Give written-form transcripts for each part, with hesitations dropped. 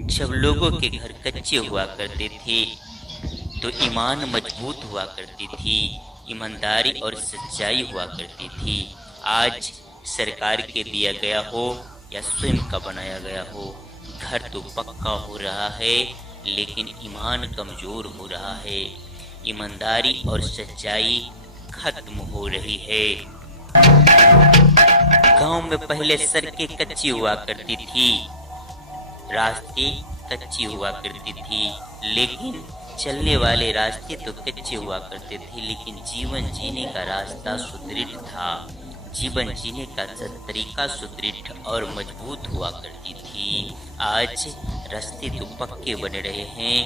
जब लोगों के घर कच्चे हुआ करते थे तो ईमान मजबूत हुआ करती थी, ईमानदारी और सच्चाई हुआ करती थी। आज सरकार के दिया गया हो या स्वयं का बनाया गया हो, घर तो पक्का हो रहा है लेकिन ईमान कमजोर हो रहा है। ईमानदारी और सच्चाई खत्म हो रही है। गांव में पहले सड़कें कच्ची हुआ करती थी, रास्ते कच्ची हुआ करती थी, लेकिन चलने वाले रास्ते तो कच्चे हुआ करते थे, लेकिन जीवन जीने का रास्ता सुदृढ़ था। जीवन जीने का तरीका सुदृढ़ और मजबूत हुआ करती थी। आज रास्ते तो पक्के बन रहे हैं,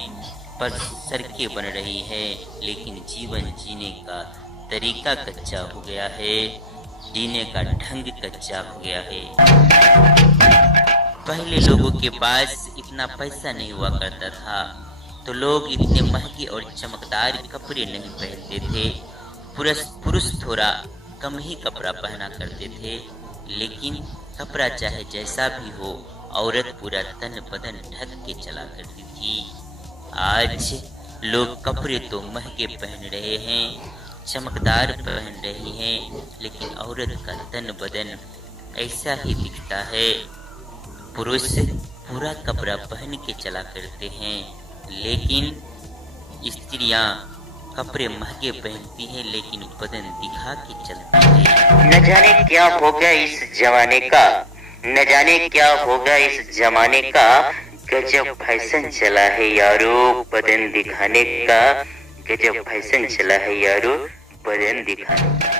पर सड़कें बन रही है, लेकिन जीवन जीने का तरीका कच्चा हो गया है, जीने का ढंग कच्चा हो गया है। पहले लोगों के पास इतना पैसा नहीं हुआ करता था, तो लोग इतने महंगे और चमकदार कपड़े नहीं पहनते थे। पुरुष थोड़ा कम ही कपड़ा पहना करते थे, लेकिन कपड़ा चाहे जैसा भी हो, औरत पूरा तन बदन ढक के चला करती थी। आज लोग कपड़े तो महंगे पहन रहे हैं, चमकदार पहन रही हैं, लेकिन औरत का तन बदन ऐसा ही दिखता है। पुरुष पूरा कपड़ा पहन के चला करते हैं, लेकिन स्त्रियां कपड़े महंगे पहनती हैं लेकिन बदन दिखा के चलती है। न जाने क्या होगा इस जमाने का, न जाने क्या होगा इस जमाने का, गजब फैशन चला है यारो बदन दिखाने का, गजब फैशन चला है यारो बदन दिखाने का।